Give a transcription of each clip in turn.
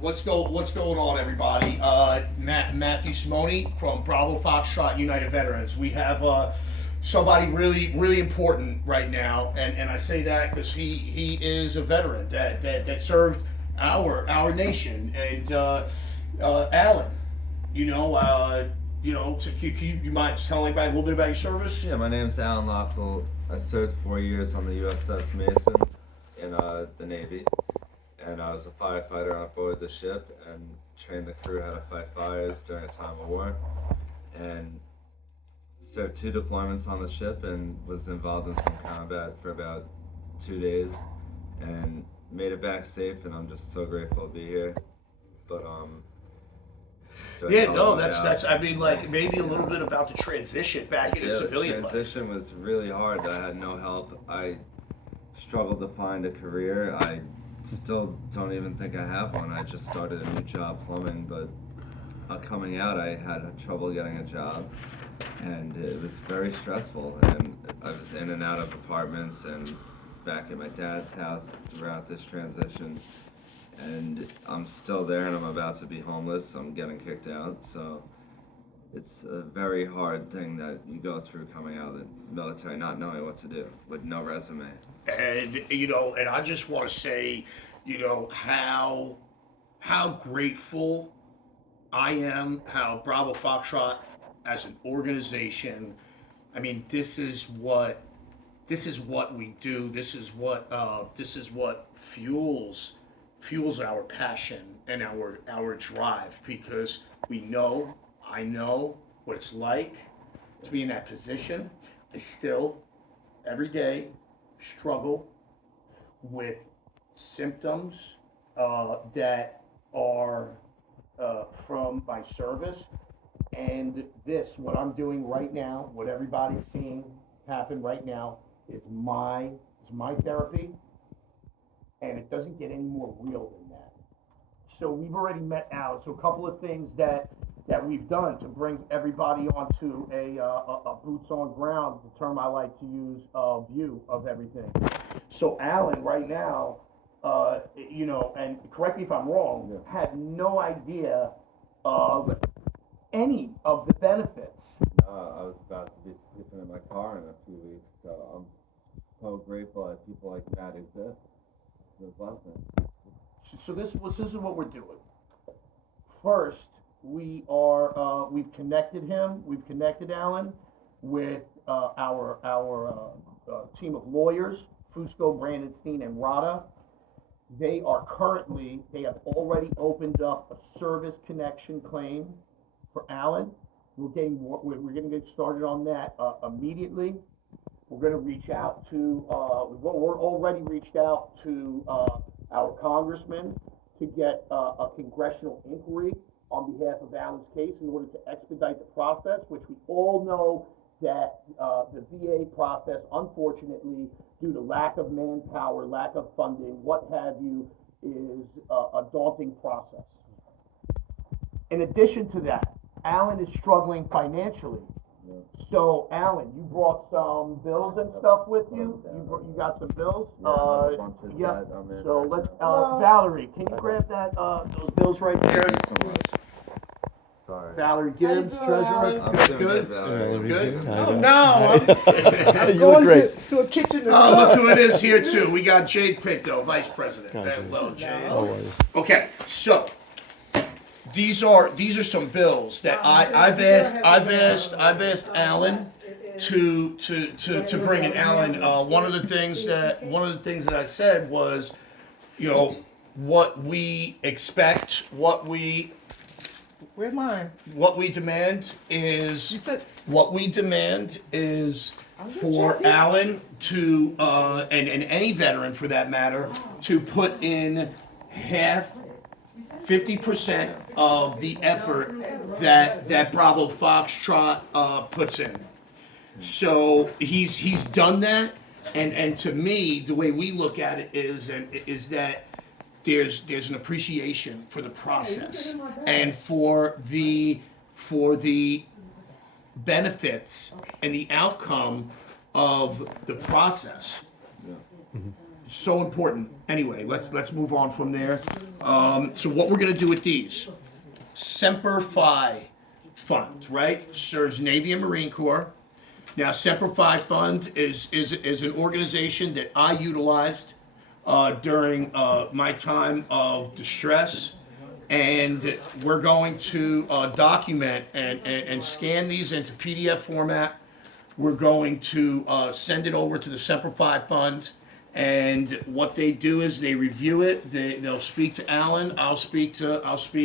What's going on, everybody? Matthew Simone from Bravo Foxtrot United Veterans. We have somebody really important right now, and I say that because he is a veteran that served our nation. And Alan, you might tell anybody a little bit about your service? Yeah, my name's Alan Lockle. I served 4 years on the USS Mason in the Navy, and I was a firefighter on board the ship and trained the crew how to fight fires during a time of war, and served 2 deployments on the ship and was involved in some combat for about 2 days and made it back safe, and I'm just so grateful to be here. But that's. I mean, like maybe a little bit about the transition back into civilian life. The transition was really hard. I had no help. I struggled to find a career. I still don't even think I have one. I just started a new job, plumbing, but coming out, I had trouble getting a job, and it was very stressful. And I was in and out of apartments and back at my dad's house throughout this transition. And I'm still there, and I'm about to be homeless. I'm getting kicked out, so it's a very hard thing that you go through coming out of the military, not knowing what to do with no resume. And and I just want to say, how grateful I am, how Bravo Foxtrot as an organization. I mean, this is what we do. This is what fuels our passion and our drive, because I know what it's like to be in that position. I still every day struggle with symptoms that are from my service, and what I'm doing right now, what everybody's seeing happen right now, is my therapy. And it doesn't get any more real than that. So we've already met Al. So a couple of things that we've done to bring everybody onto a boots on ground, the term I like to use, view of everything. So Alan right now, and correct me if I'm wrong, had no idea of any of the benefits. I was about to be sleeping in my car in a few weeks, so I'm so grateful that people like that exist. So this is what we're doing. First, we've connected him. We've connected Alan with our team of lawyers, Fusco, Brandenstein, and Rada. They have already opened up a service connection claim for Alan. We're going to get started on that immediately. We're going to reach out to, we're already reached out to our congressman to get a congressional inquiry on behalf of Alan's case in order to expedite the process, which we all know that the VA process, unfortunately, due to lack of manpower, lack of funding, what have you, is a daunting process. In addition to that, Alan is struggling financially. So, Alan, you brought some bills and stuff with you? You got some bills? Yeah. So let's, Valerie, can you grab those bills right there? Thank you so much. Sorry. Valerie Gibbs, treasurer. I'm doing Good. Valerie. Good. No, I'm You going great. to a kitchen. Oh, look who it is here too. We got Jade Pinto, vice president. Hello, Jade. How are you? Okay, so these are some bills that I've asked Alan to bring in. Alan, one of the things that I said was, what we expect, Where's mine? what we demand is You said for Alan to and any veteran for that matter to put in 50% of the effort that Bravo Foxtrot puts in. So he's done that, and to me, the way we look at it is that there's an appreciation for the process and for the benefits and the outcome of the process. so important. Anyway, let's move on from there. So what we're gonna do with these Semper Fi Fund, right? Serves Navy and Marine Corps. Now, Semper Fi Fund is an organization that I utilized during my time of distress, and we're going to document and scan these into PDF format. We're going to send it over to the Semper Fi Fund, and what they do is they review it. They'll speak to Alan. I'll speak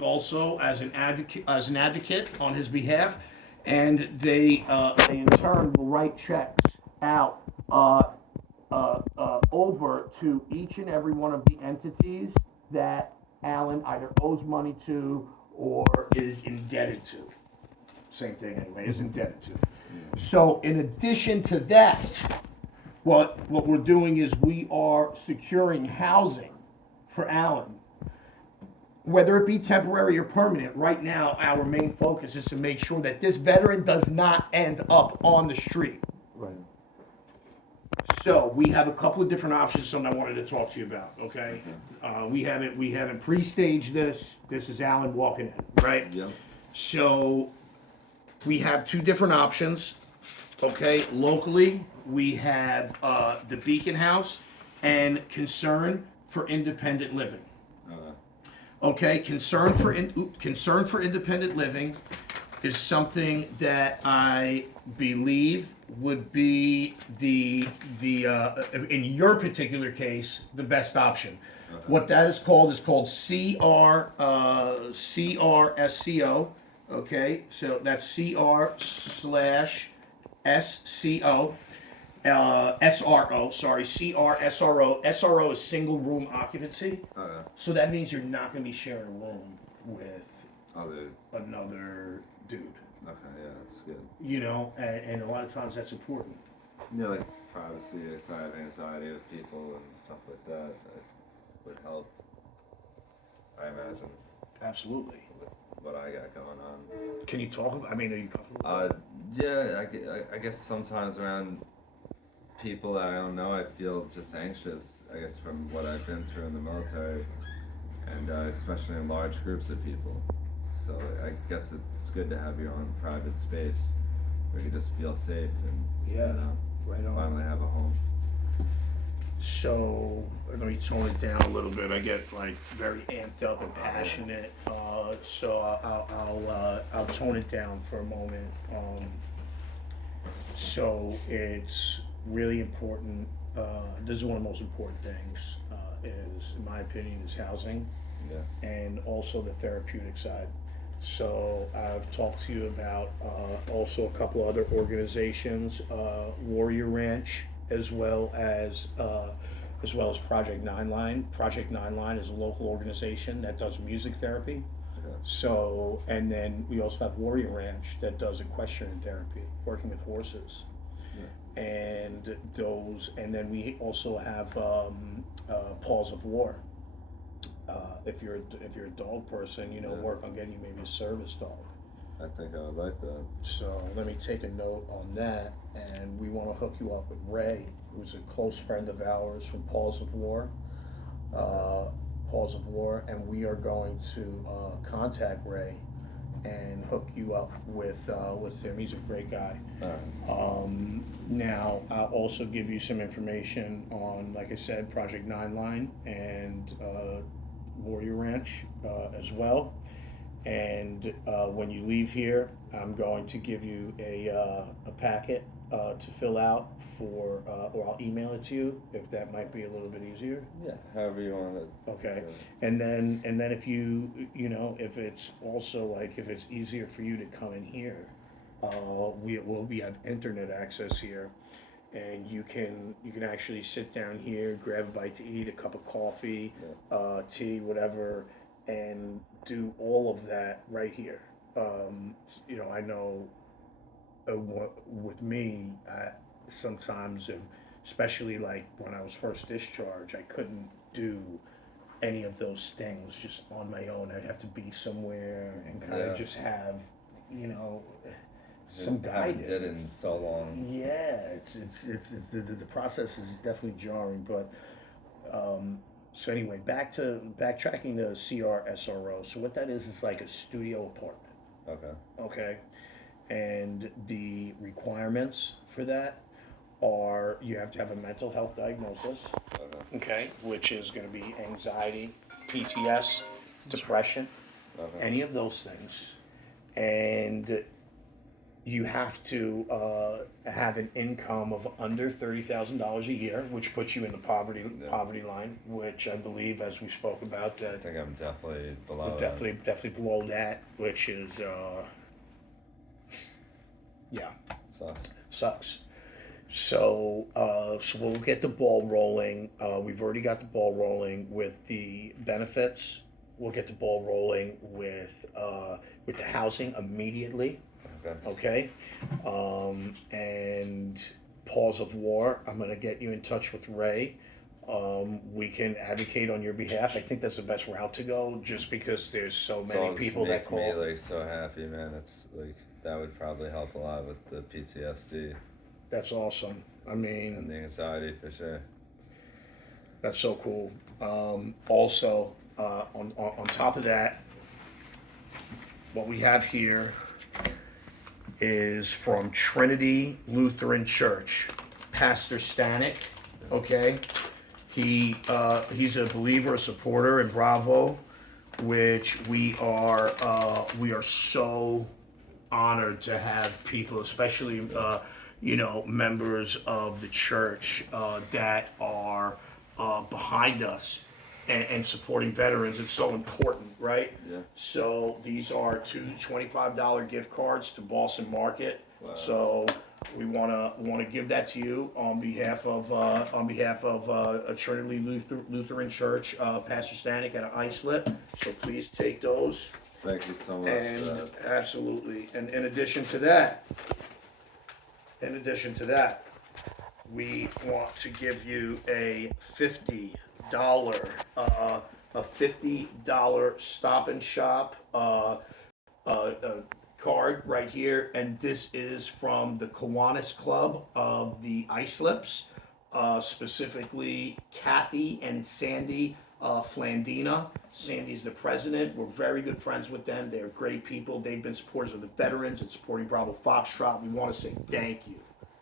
also as an advocate on his behalf, and they in turn will write checks out over to each and every one of the entities that Alan either owes money to or is indebted to. Same thing anyway, is indebted to. So in addition to that, what we're doing is we are securing housing for Alan, whether it be temporary or permanent. Right now, our main focus is to make sure that this veteran does not end up on the street. Right. So we have a couple of different options, something I wanted to talk to you about, okay? We haven't pre-staged this. This is Alan walking in, right? Yep. So we have two different options, okay? Locally, we have the Beacon House and Concern for Independent Living. Okay, Concern for Independent Living is something that I believe would be the in your particular case the best option. What that is called CRSCO. Okay, so that's CR/SCO. SRO, sorry, CRSRO. SRO is single room occupancy. So that means you're not going to be sharing a room with another dude. Okay, yeah, that's good. You know, and a lot of times that's important. Yeah, like privacy, if I have anxiety with people and stuff like that, that would help, I imagine, Absolutely. with what I got going on. Can you talk about, I mean, are you comfortable? Yeah, I guess sometimes around people that I don't know, I feel just anxious, I guess, from what I've been through in the military, and especially in large groups of people. So I guess it's good to have your own private space where you just feel safe and Yeah, right on. finally have a home. So let me tone it down a little bit. I get like very amped up and passionate. So I'll tone it down for a moment. So it's really important. This is one of the most important things. Is, in my opinion, is housing, Yeah. and also the therapeutic side. So I've talked to you about also a couple of other organizations, Warrior Ranch, as well as Project Nine Line. Project Nine Line is a local organization that does music therapy. Yeah. So, and then we also have Warrior Ranch that does equestrian therapy, working with horses. And then we also have Paws of War. If you're a dog person, you know, Yeah. work on getting you maybe a service dog. I think I would like that. So let me take a note on that, and we want to hook you up with Ray, who's a close friend of ours from Paws of War. And we are going to contact Ray and hook you up with him. He's a great guy. Now, I'll also give you some information on, like I said, Project Nine Line and Warrior Ranch as well. And when you leave here, I'm going to give you a packet to fill out or I'll email it to you if that might be a little bit easier. Yeah, however you want it. Okay. And then if if it's also like if it's easier for you to come in here, we have internet access here, and you can actually sit down here, grab a bite to eat, a cup of coffee, tea, whatever, and do all of that right here. I know with me, sometimes, especially like when I was first discharged, I couldn't do any of those things just on my own. I'd have to be somewhere and kind of just have, some guidance. I haven't did it in so long. Yeah, it's the process is definitely jarring, but So anyway, backtracking to CRSRO. So what that is like a studio apartment. Okay. Okay, and the requirements for that are you have to have a mental health diagnosis. Okay. Okay, which is going to be anxiety, PTS, depression, Okay. any of those things, and you have to have an income of under $30,000 a year, which puts you in the poverty line, which I believe, as we spoke about, I think I'm definitely below that. definitely below that, which is yeah, sucks. So so we'll get the ball rolling. We've already got the ball rolling with the benefits. We'll get the ball rolling with the housing immediately. Okay. Okay, and pause of war. I'm gonna get you in touch with Ray. We can advocate on your behalf. I think that's the best route to go, just because there's so It's many all just people that make me call. like so happy, man. It's like that would probably help a lot with the PTSD That's awesome. I and mean, the anxiety for sure. that's so cool. Also, on top of that, what we have here is from Trinity Lutheran Church, Pastor Stanek. Okay, he's a believer, a supporter in Bravo, which we are so honored to have people, especially members of the church that are behind us and supporting veterans. It's so important, right? Yeah. So these are two $25 gift cards to Boston Market. Wow. So we want to give that to you on behalf of a Trinity Lutheran Church, Pastor Stanek at Islip. So please take those. Thank you so much. And absolutely. And in addition to that, we want to give you a $50 Stop and Shop card right here, and this is from the Kiwanis Club of the Islips, specifically Kathy and Sandy Flandina. Sandy's the president. We're very good friends with them. They're great people. They've been supporters of the veterans and supporting Bravo Foxtrot. We want to say thank you.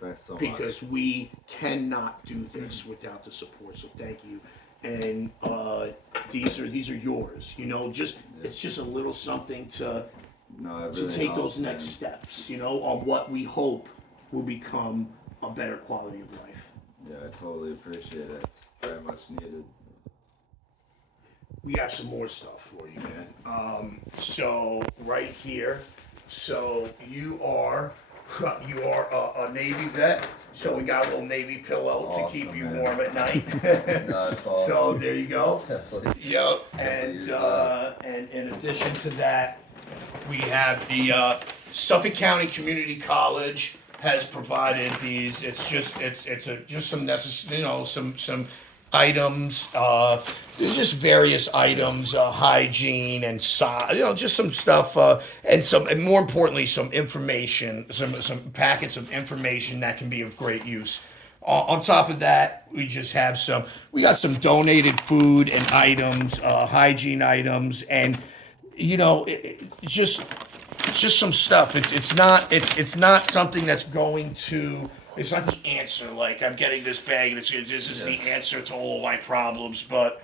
Thanks so much. Because we cannot do this without the support. So thank you. And these are yours. It's just a little something to really take helps, those next man. steps. On what we hope will become a better quality of life. Yeah, I totally appreciate it. It's very much needed. We have some more stuff for you, man. So right here, so you are a Navy vet. So we got a little Navy pillow to keep Awesome, you man. warm at night. That's awesome. So there you go. Definitely. Yep. Definitely use And in addition to that, we have the Suffolk County Community College has provided these. It's just some necessary, some items. There's just various items, hygiene and just some stuff, and more importantly, some information, some packets of information that can be of great use. On top of that, we got some donated food and items, hygiene items, and it's just some stuff. It's not something that's going to. It's not the answer. Like, I'm getting this bag, and this is the answer to all of my problems. But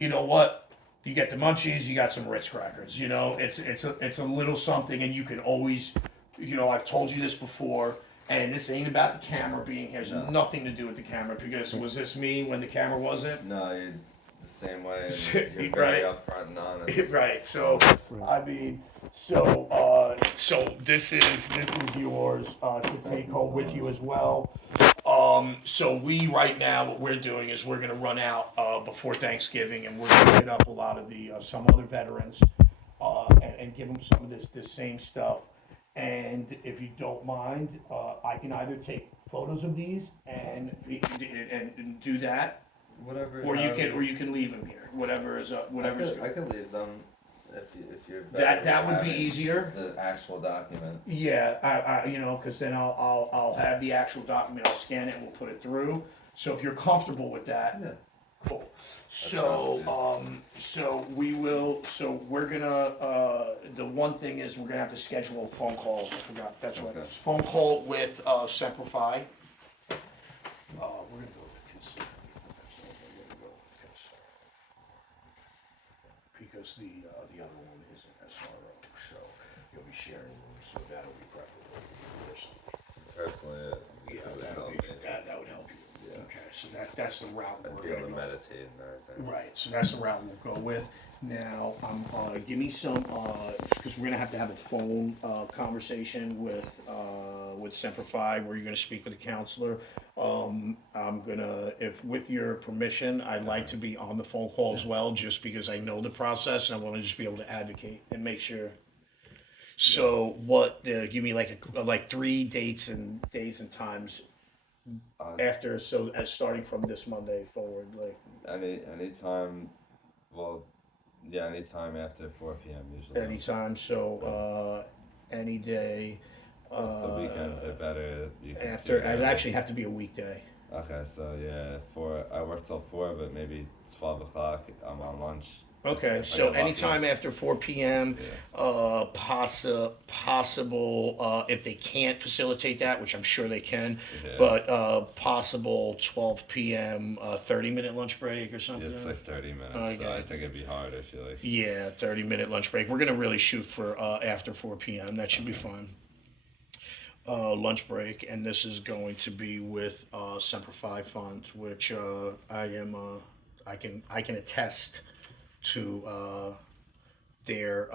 you know what? You get the munchies. You got some Ritz crackers. It's a little something, and you can always. I've told you this before, and this ain't about the camera being here. It has nothing to do with the camera, because was this me when the camera wasn't? No, you're the same way. And you're Right. very upfront and honest. Right. So I mean, so this is yours to take home with you as well. So right now what we're doing is we're gonna run out before Thanksgiving, and we're gonna hit up a lot of the some other veterans and give them some of this same stuff. And if you don't mind, I can either take photos of these and do that, Whatever. or you can leave them here. Whatever's I could leave them if you're better that would be having easier. The actual document. Yeah, because then I'll have the actual document. I'll scan it and we'll put it through. So if you're comfortable with that, Yeah. Cool. So we will. So we're gonna. The one thing is we're gonna have to schedule a phone call. I forgot. That's right. Okay. Phone call with Semplify. We're gonna go with because the other one is an SRO, so you'll be sharing rooms, so that'll be preferable. Personally, Yeah, it would that help would me. be, that would help you. Yeah. Okay, so that's the route I'd we're be able gonna to go. meditate and everything. Right, so that's the route we'll go with. Now, give me some, because we're gonna have to have a phone, conversation with Semplify, where you're gonna speak with the counselor. I'm gonna, if, with your permission, I'd like to be on the phone call as well, just because I know the process, and I wanna just be able to advocate and make sure. So what, give me like 3 dates and days and times after, so as starting from this Monday forward, like. Anytime, well, yeah, anytime after 4 p.m. usually. Anytime, so any day. If the weekends are better, you can After, do it that. actually have to be a weekday. Okay, so yeah, I work till 4, but maybe 12 o'clock I'm on lunch. Okay, If I so get lucky. anytime after 4 p.m. Yeah. Possible if they can't facilitate that, which I'm sure they can, Yeah. but possible 12 p.m. 30-minute lunch break or something. It's like 30 minutes, so Okay. I think it'd be hard, I feel like. Yeah, 30-minute lunch break. We're gonna really shoot for after 4 p.m. That should be fun. Lunch break, and this is going to be with Semper Fund, which I can attest to their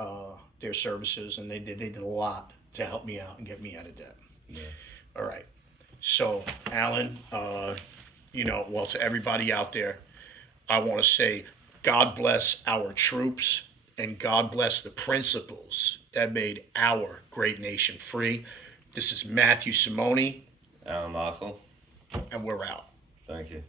services, and they did a lot to help me out and get me out of debt. Yeah. All right, so Alan, well, to everybody out there, I want to say, God bless our troops, and God bless the principles that made our great nation free. This is Matthew Simone, Alan Michael, and we're out. thank you.